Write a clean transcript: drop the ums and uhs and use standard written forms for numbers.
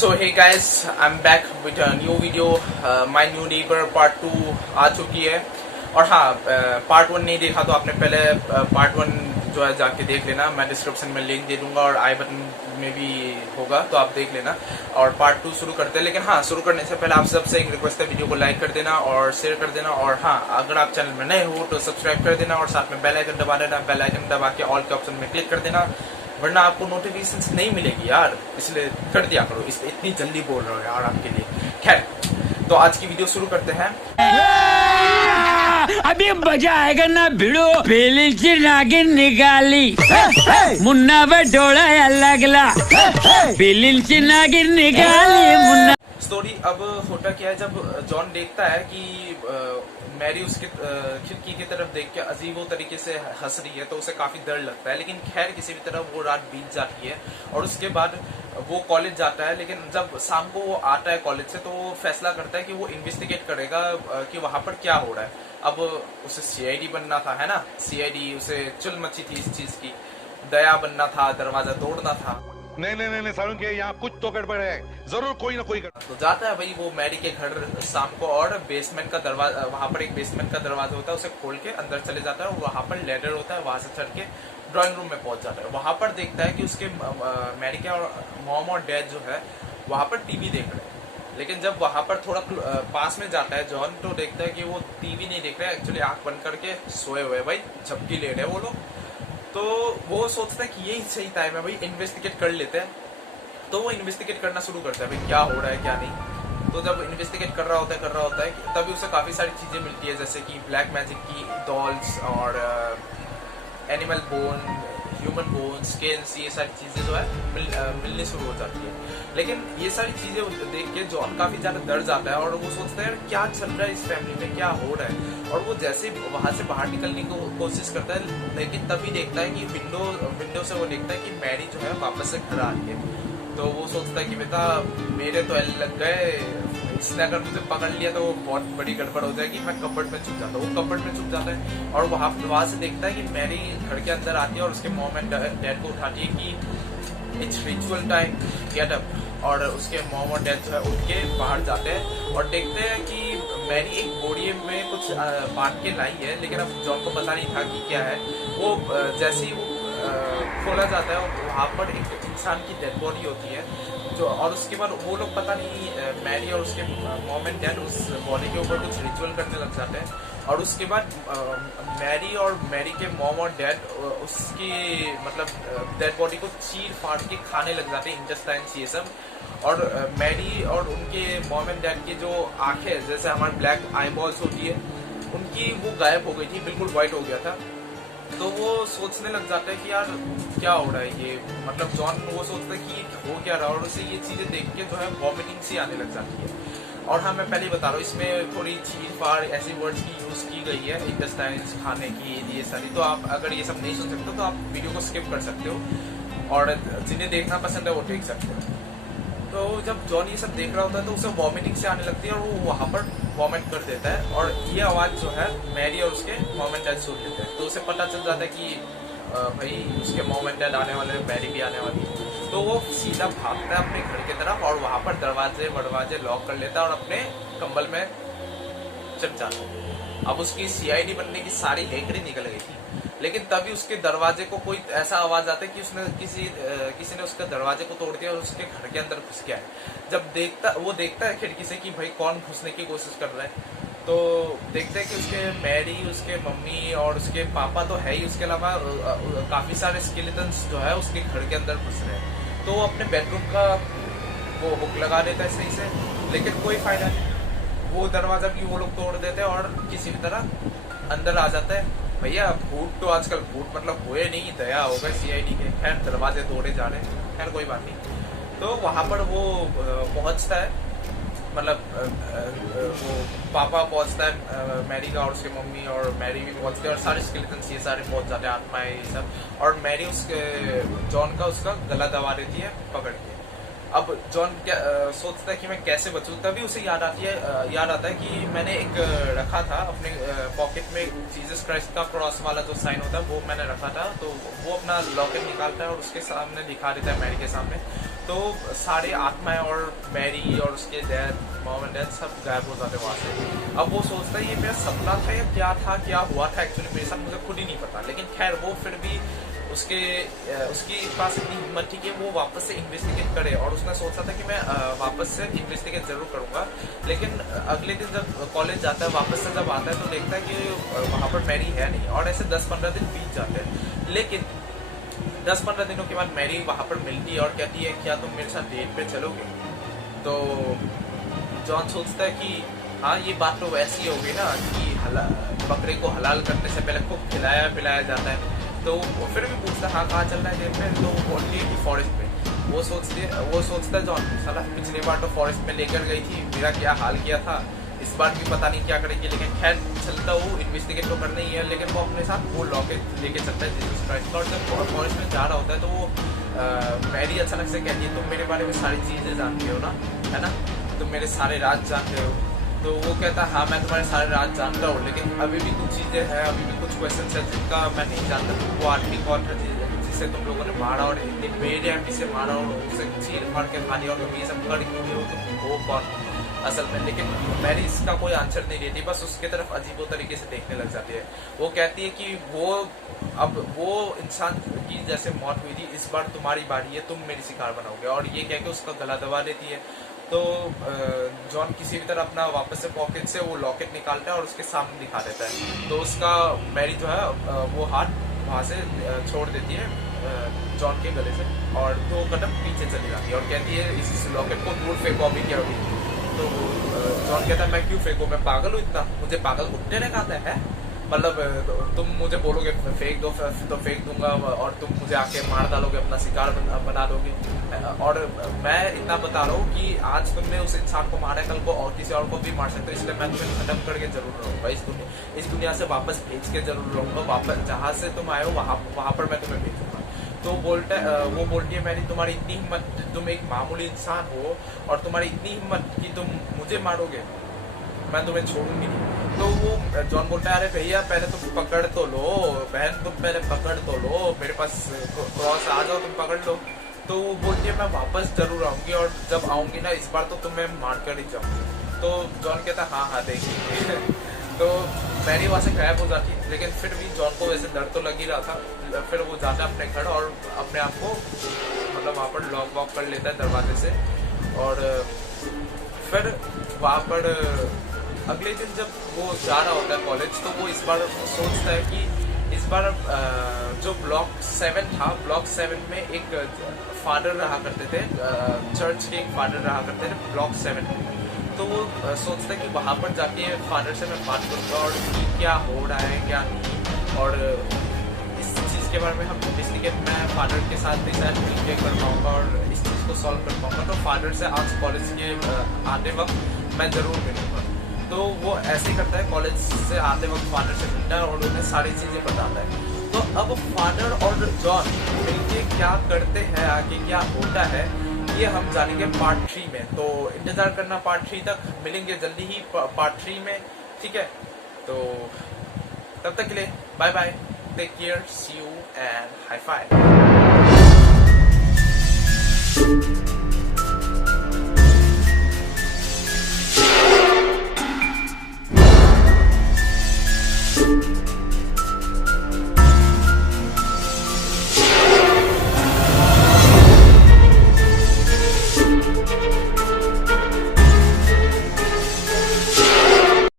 So hey guys, I'm back with a new video. My new neighbor part 2 आ चुकी है। और हाँ, part 1 नहीं देखा तो आपने पहले पार्ट 1 जो है जाके देख लेना। मैं डिस्क्रिप्शन में लिंक दे दूंगा और आई बटन में भी होगा, तो आप देख लेना। और पार्ट 2 शुरू करते हैं। लेकिन हाँ, शुरू करने से पहले आप सबसे एक रिक्वेस्ट है, वीडियो को लाइक कर देना और शेयर कर देना। और हाँ, अगर आप चैनल में नए हो तो सब्सक्राइब कर देना और साथ में बेल आइकन दबा देना। बेल आइकन दबा के ऑल के ऑप्शन में क्लिक कर देना, वरना आपको नोटिफिकेशंस नहीं मिलेगी यार, इसलिए कर दिया करो। इतनी जल्दी बोल रहा हूँ यार आपके लिए। खैर, तो आज की वीडियो शुरू करते हैं। अभी मजा आएगा ना भिड़ो। पहले से नागिन निकाली, मुन्ना बटोला अलगला। पहले से नागिन निकाली मुन्ना। स्टोरी अब होता क्या है, जब जॉन देखता है कि मैरी उसके खिड़की की तरफ देख के अजीबो तरीके से हंस रही है, तो उसे काफी डर लगता है। लेकिन खैर, किसी भी तरह वो रात बीत जाती है और उसके बाद वो कॉलेज जाता है। लेकिन जब शाम को वो आता है कॉलेज से, तो वो फैसला करता है कि वो इन्वेस्टिगेट करेगा कि वहां पर क्या हो रहा है। अब उसे सीआईडी बनना था, है ना। सीआईडी उसे चुल मची थी इस चीज की। दया बनना था, दरवाजा तोड़ना था। नहीं सारुण के यहाँ कुछ तो गड़बड़ है, जरूर कोई ना कोई तो जाता है भाई वो मैरी के घर शाम को, और बेसमेंट का दरवाजा, वहां पर एक बेसमेंट का दरवाजा होता है, उसे खोल के अंदर चले जाता है और वहां पर लैडर होता है, वहां से चढ़ के ड्राइंग रूम में पहुंच जाता है। वहां पर देखता है कि उसके मैरी के और मॉम और डैड जो है वहां पर टीवी देख रहे हैं। लेकिन जब वहां पर थोड़ा पास में जाता है जॉन, तो देखता है कि वो टीवी नहीं देख रहे हैं, एक्चुअली आंख बंद करके सोए हुए भाई, झपकी ले रहे हैं वो लोग। तो वो सोचता है कि यही सही टाइम है भाई, इन्वेस्टिगेट कर लेते हैं। तो वो इन्वेस्टिगेट करना शुरू करता है भाई, क्या हो रहा है क्या नहीं। तो जब इन्वेस्टिगेट कर रहा होता है तभी उसे काफी सारी चीजें मिलती है, जैसे कि ब्लैक मैजिक की डॉल्स और animal bone, human bone, scales, ये सारी चीजें जो है मिलने शुरू हो जाती है। लेकिन ये सारी चीजें देख के जॉन काफी ज्यादा डर जाता है और वो सोचता है क्या चल रहा है इस फैमिली में, क्या हो रहा है। और वो जैसे वहां से बाहर निकलने की कोशिश करता है, लेकिन तभी देखता है कि विंडो से वो देखता है कि मैरी जो है वापस से घर आ रही है। तो वो सोचता है कि बेटा मेरे तो एल लग गए, इसने अगर मुझे पकड़ लिया तो बहुत बड़ी गड़बड़ हो जाएगी, मैं कपबोर्ड में छुप जाता हूँ। वो कपबोर्ड में छुप जाता है और वहां से देखता है कि मैरी घर के अंदर आती है और उसके मॉम एंड डैड को उठाती है कि it's ritual time, get up. और उसके मॉम और डैड जो है उठ के बाहर जाते हैं और देखते हैं कि मैरी एक बोरी में कुछ बांट के लाई है, लेकिन अब जॉन को पता नहीं था कि क्या है। वो जैसे ही वो खोला जाता है, वहां पर एक इंसान की डेड बॉडी होती है जो, और उसके बाद वो लोग पता नहीं मैरी और उसके मॉम एंड डैड उस बॉडी के ऊपर कुछ रिचुअल करने लग जाते हैं। और उसके बाद मैरी और मैरी के मॉम और डैड उसकी मतलब डेड बॉडी को चीर फाड़ के खाने लग जाते हैं, इंटेस्टाइन्स ये सब। और मैरी और उनके मॉम एंड डैड की जो आंखें, जैसे हमारी ब्लैक आई बॉल्स होती है, उनकी वो गायब हो गई थी, बिल्कुल व्हाइट हो गया था। तो वो सोचने लग जाता है कि यार क्या हो रहा है ये, मतलब जॉन वो सोचता है कि हो क्या रहा है, और उसे ये चीजें देख के जो है वॉमिटिंग सी आने लग जाती है। और हाँ, मैं पहले ही बता रहा हूँ, इसमें थोड़ी चीर फाड़ ऐसी वर्ड्स की यूज की गई है, इंटेस्टाइन्स, खाने की, ये सारी। तो आप अगर ये सब नहीं सुन सकते तो आप वीडियो को स्किप कर सकते हो, और जिन्हें देखना पसंद है वो देख सकते हो। तो जब जॉन ये सब देख रहा होता है तो उसे वॉमिटिंग से आने लगती है और वो वहां पर वॉमिट कर देता है। और ये आवाज जो है मैरी और उसके मॉम एंड डैड सुन लेते हैं। तो उसे पता चल जाता है कि भाई उसके मॉम एंड डैड आने वाले हैं, मैरी भी आने वाली है। तो वो सीधा भागता है अपने घर की तरफ और वहां पर दरवाजे लॉक कर लेता है और अपने कंबल में चल जाता है। अब उसकी सीआईडी बनने की सारी हेकड़ी निकल गई थी, लेकिन तभी उसके दरवाजे को कोई ऐसा आवाज आता है कि उसने किसी ने उसके दरवाजे को तोड़ दिया और उसके घर के अंदर घुस गया है। जब वो देखता है खिड़की से कि भाई कौन घुसने की कोशिश कर रहा है, तो देखते हैं कि उसके मैरी, उसके मम्मी और उसके पापा तो है ही, उसके अलावा काफी सारे स्केलेटन्स जो है उसके घर के अंदर घुस रहे हैं। तो वो अपने बेडरूम का वो हुक लगा देता है सही से, लेकिन कोई फायदा नहीं। वो दरवाजा भी वो लोग तोड़ देते हैं और किसी भी तरह अंदर आ जाता है। भैया भूत तो आजकल भूत मतलब हुए नहीं, दया हो गए सीआईडी के। खैर, दरवाजे तोड़े जा रहे हैं, खैर कोई बात नहीं। तो वहां पर वो पहुंचता है, मतलब वो पापा पहुंचता है मैरी का, और उसके मम्मी और मैरी भी पहुंचते हैं और सारे स्केलेटन्स ये सारे पहुंच जाते हैं, आत्माएं ये सब। और मैरी उसके जॉन का उसका गला दबा देती है पकड़ के। अब जॉन क्या सोचता है कि मैं कैसे बचूं, तभी उसे याद आता है कि मैंने एक रखा था अपने पॉकेट में, जीसस क्राइस्ट का क्रॉस वाला जो साइन होता है वो मैंने रखा था। तो वो अपना लॉकेट निकालता है और उसके सामने दिखा देता है, मैरी के सामने। तो सारे आत्माएं और मैरी और उसके डैड मॉम एंड डैड सब गायब हो जाते वहाँ से। अब वो सोचता है ये मेरा सपना था या क्या था, क्या हुआ था एक्चुअली मेरे साथ, मुझे खुद ही नहीं पता। लेकिन खैर वो फिर भी उसकी पास इतनी हिम्मत थी कि वो वापस से इन्वेस्टिगेट करे, और उसने सोचा था कि मैं वापस से इन्वेस्टिगेट जरूर करूंगा। लेकिन अगले दिन जब कॉलेज जाता है, वापस से जब आता है तो देखता है कि वहाँ पर मैरी है नहीं, और ऐसे 10-15 दिन बीत जाते हैं। लेकिन 10-15 दिनों के बाद मैरी वहाँ पर मिलती है और कहती है क्या तुम मेरे साथ डेट पे चलोगे? तो जॉन सोचता है कि हाँ ये बात तो वैसी होगी ना कि बकरे को हलाल करने से पहले खूब खिलाया पिलाया जाता है। तो वो फिर भी पूछता है हाँ कहाँ चल रहा है डेट पे? तो वो बोलती है कि फॉरेस्ट में। वो सोचता है जॉन साला पिछली बार तो फॉरेस्ट में लेकर गई थी, मेरा क्या हाल किया था, इस बार भी पता नहीं क्या करेंगे। लेकिन खैर चलता वो इन्वेस्टिगेट तो करना ही है, लेकिन वो अपने साथ वो लॉकेट लेके चलता है जीसस क्राइस्ट का। और जब फॉरेस्ट में जा रहा होता है तो वो मैरी अचानक से कहती है तुम मेरे बारे में सारी चीज़ें जानते हो ना, है ना, तुम मेरे सारे राज जानते हो। तो वो कहता है हाँ मैं तुम्हारे सारे राज जानता हूँ, लेकिन अभी भी कुछ चीज़ें हैं, अभी भी कुछ क्वेश्चन है जिनका मैं नहीं जानता। वो आदमी कौन है जिसे तुम लोगों ने मारा और इतनी बेरहमी से मारा और उसे चीर फाड़ के खा लिया, और तुम ये सब कर क्यों हो, तुम वो कौन असल में? लेकिन मैरी इसका कोई आंसर नहीं देती, बस उसके तरफ अजीबो तरीके से देखने लग जाती है। वो कहती है कि वो इंसान की जैसे मौत हुई थी, इस बार तुम्हारी बारी है, तुम मेरी शिकार बनाओगे। और ये कह के उसका गला दबा देती है। तो जॉन किसी भी तरह अपना वापस से पॉकेट से वो लॉकेट निकालता है और उसके सामने दिखा देता है। तो उसका मैरी जो है वो हाथ वहाँ से छोड़ देती है जॉन के गले से, और 2 कदम पीछे चली जाती है और कहती है इस लॉकेट को दूर फेंको अभी क्या होगी। तो जॉन कहता है मैं क्यों फेंकूं, मैं पागल हूँ इतना, मुझे पागल कुत्ते ने कहा है? मतलब तुम मुझे बोलोगे फेंक दो तो फेंक दूंगा, और तुम मुझे आके मार डालोगे, अपना शिकार बना दोगे। और मैं इतना बता रहा हूँ कि आज तुमने उस इंसान को मारा, कल को और किसी और को भी मार सकते हो, इसलिए मैं तुम्हें खत्म करके जरूर रहूंगा, इस दुनिया से वापस भेज के जरूर रहूंगा, वापस जहाँ से तुम आए हो वहाँ पर मैं तुम्हें भेजूंगा। तो वो बोलती है मैंने तुम्हारी इतनी हिम्मत, तुम एक मामूली इंसान हो और तुम्हारी इतनी हिम्मत कि तुम मुझे मारोगे, मैं तुम्हें छोड़ूंगी नहीं। तो वो जॉन बोलता है अरे भैया पहले तुम पकड़ तो लो बहन, तुम पहले पकड़ तो लो, मेरे पास क्रॉस आ जाओ, तुम पकड़ लो। तो वो बोलती है मैं वापस जरूर आऊंगी, और जब आऊंगी ना इस बार तो तुम्हें मार कर ही जाऊंगी। तो जॉन कहता है हाँ देखेंगे। तो मैरी वहाँ से गायब हो जाती, लेकिन फिर भी जॉन को वैसे डर तो लग ही रहा था। फिर वो जाता है अपने घर और अपने आप को मतलब वहाँ पर लॉक वॉक कर लेता है दरवाजे से। और फिर वहाँ पर अगले दिन जब वो जा रहा होता है कॉलेज, तो वो इस बार सोचता है कि इस बार जो ब्लॉक 7 था, ब्लॉक 7 में एक फादर रहा करते थे, चर्च के एक फादर रहा करते थे ब्लॉक 7 में। तो वो सोचता है कि वहाँ पर जाके फादर से मैं बात करूँगा और क्या हो रहा है क्या नहीं, और इस चीज़ के बारे में हम इन्वेस्टिगेट मैं फादर के साथ भी शायद मिलकर कर पाऊँगा और इस चीज़ को सॉल्व कर पाऊँगा। तो फादर से आज कॉलेज के आते वक्त मैं ज़रूर मिलूँगा। तो वो ऐसे ही करता है, कॉलेज से आते वक्त फादर से मिलता है और उन्हें सारी चीज़ें बताता है। तो अब फादर और जॉन मिलके क्या करते हैं, आगे क्या होता है, ये हम जानेंगे पार्ट 3 में। तो इंतजार करना पार्ट 3 तक, मिलेंगे जल्दी ही पार्ट 3 में, ठीक है? तो तब तक के लिए bye bye, take care, see you and high five.